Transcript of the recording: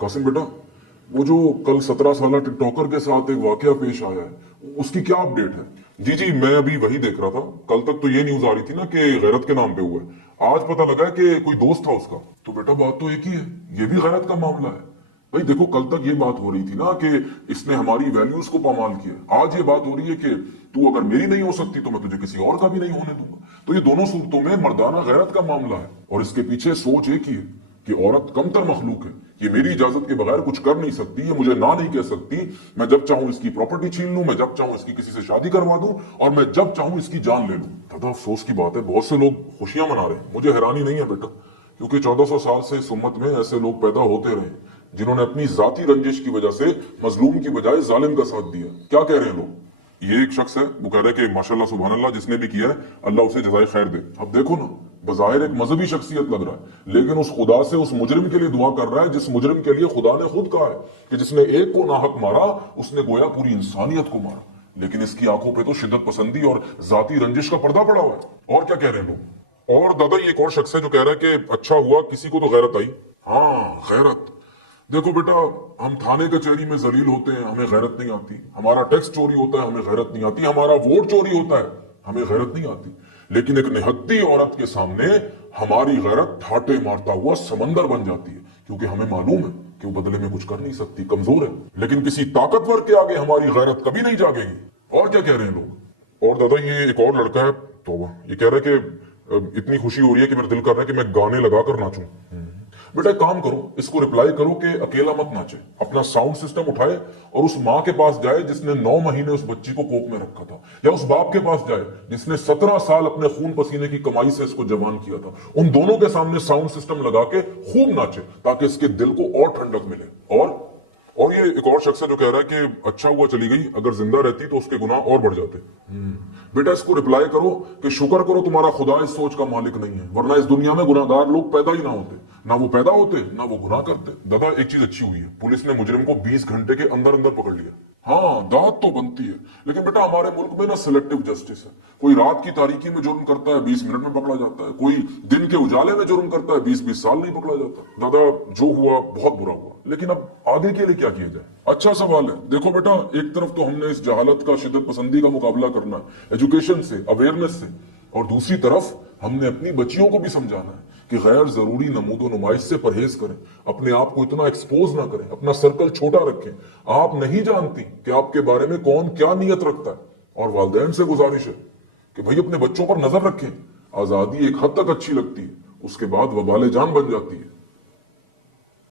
قاسم بیٹا، وہ جو کل 17 سالہ ٹک ٹاکر کے ساتھ ایک واقعہ پیش آیا ہے، اس کی کیا اپ ڈیٹ ہے؟ جی میں ابھی وہی دیکھ رہا تھا. کل تک تو یہ نیوز آ رہی تھی نا کہ غیرت کے نام پہ ہوا ہے، آج پتہ لگا ہے کہ کوئی دوست تھا اس کا. تو بیٹا بات تو ایک ہی ہے، یہ بھی غیرت کا معاملہ ہے. بھائی دیکھو، کل تک یہ بات ہو رہی تھی نا کہ اس نے ہماری ویلیوز کو پامال کیا، آج یہ بات ہو رہی ہے کہ تو اگر میری نہیں ہو سکتی تو میں تجھے کسی اور کا بھی نہیں ہونے دوں گا. تو یہ دونوں صورتوں میں مردانہ غیرت کا معاملہ ہے، اور اس کے پیچھے سوچ ایک ہی ہے کہ عورت کم تر مخلوق ہے، یہ میری اجازت کے بغیر کچھ کر نہیں سکتی، یہ مجھے نہ نہیں کہہ سکتی. میں جب چاہوں اس کی پراپرٹی چھین لوں، میں جب چاہوں اس کی کسی سے شادی کروا دوں، اور میں جب چاہوں اس کی جان لے لوں. دادا افسوس کی بات ہے، بہت سے لوگ خوشیاں منا رہے ہیں. مجھے حیرانی نہیں ہے بیٹا، کیونکہ 1400 سال سے اس امت میں ایسے لوگ پیدا ہوتے رہے جنہوں نے اپنی ذاتی رنجش کی وجہ سے مظلوم کی بجائے ظالم کا ساتھ دیا. کیا کہہ رہے ہیں لوگ؟ یہ ایک شخص ہے، وہ کہہ رہے کہ ماشاءاللہ سبحان اللہ، جس نے بھی کیا ہے اللہ اسے جزائے خیر دے. اب دیکھو نا، بظاہر ایک مذہبی شخصیت لگ رہا ہے، لیکن اس خدا سے اس مجرم کے لیے دعا کر رہا ہے جس مجرم کے لیے خدا نے خود کہا ہے کہ جس نے ایک کو ناحق مارا اس نے گویا پوری انسانیت کو مارا. لیکن اس کی آنکھوں پہ تو شدت پسندی اور ذاتی رنجش کا پردہ پڑا ہوا ہے. اور کیا کہہ رہے ہیں لوگ؟ اور دادا یہ ایک اور شخص ہے جو کہہ رہا ہے کہ اچھا ہوا کسی کو تو غیرت آئی. ہاں غیرت، دیکھو بیٹا، ہم تھانے کچہری میں ذلیل ہوتے ہیں، ہمیں غیرت نہیں آتی. ہمارا ٹیکس چوری ہوتا ہے، ہمیں غیرت نہیں آتی. ہمارا ووٹ چوری ہوتا ہے، ہمیں غیرت نہیں آتی. لیکن ایک نہتی عورت کے سامنے ہماری غیرت ٹھاٹے مارتا ہوا سمندر بن جاتی ہے، کیونکہ ہمیں معلوم ہے کہ وہ بدلے میں کچھ کر نہیں سکتی، کمزور ہے. لیکن کسی طاقتور کے آگے ہماری غیرت کبھی نہیں جاگے گی. اور کیا کہہ رہے ہیں لوگ؟ اور دادا یہ ایک اور لڑکا ہے، توبہ، یہ کہہ رہا ہے کہ اتنی خوشی ہو رہی ہے کہ میرا دل کر رہا ہے کہ میں گانے لگا کر ناچوں. بیٹا ایک کام کرو، اس کو رپلائی کرو کہ اکیلا مت ناچے، اپنا ساؤنڈ سسٹم اٹھائے اور اس ماں کے پاس جائے جس نے 9 مہینے اس بچی کو کوک میں رکھا تھا، یا اس باپ کے پاس جائے جس نے 17 سال اپنے خون پسینے کی کمائی سے اس کو جوان کیا تھا. ان دونوں کے سامنے ساؤنڈ سسٹم لگا کے خوب ناچے تاکہ اس کے دل کو اور ٹھنڈک ملے. اور یہ ایک اور شخص ہے جو کہہ رہا ہے کہ اچھا ہوا چلی گئی، اگر زندہ رہتی تو اس کے گناہ اور بڑھ جاتے. بیٹا اس کو رپلائی کرو کہ شکر کرو تمہارا خدا اس سوچ کا مالک نہیں ہے، ورنہ اس دنیا میں گناہ گار لوگ پیدا ہی نہ ہوتے. نہ وہ پیدا ہوتے نہ وہ گناہ کرتے. دادا ایک چیز اچھی ہوئی ہے، پولیس نے مجرم کو 20 گھنٹے کے اندر پکڑ لیا. ہاں داد تو بنتی ہے، لیکن بیٹا ہمارے ملک میں نا سلیکٹو جسٹس ہے. کوئی رات کی تاریکی میں جرم کرتا ہے 20 منٹ میں پکڑا جاتا ہے، کوئی دن کے اجالے میں جرم کرتا ہے 20 سال نہیں پکڑا جاتا. دادا جو ہوا بہت برا ہوا، لیکن اب آگے کے لیے کیا کیا جائے؟ اچھا سوال ہے. دیکھو بیٹا، ایک طرف تو ہم نے اس جہالت کا، شدت پسندی کا مقابلہ کرنا ہے ایجوکیشن سے، اویئرنیس سے، اور دوسری طرف ہم نے اپنی بچیوں کو بھی سمجھانا ہے کہ غیر ضروری نمود و نمائش سے پرہیز کریں، اپنے آپ کو اتنا ایکسپوز نہ کریں، اپنا سرکل چھوٹا رکھیں. آپ نہیں جانتی کہ آپ کے بارے میں کون کیا نیت رکھتا ہے. اور والدین سے گزارش ہے کہ بھائی اپنے بچوں پر نظر رکھیں. آزادی ایک حد تک اچھی لگتی ہے، اس کے بعد وبال جان بن جاتی ہے.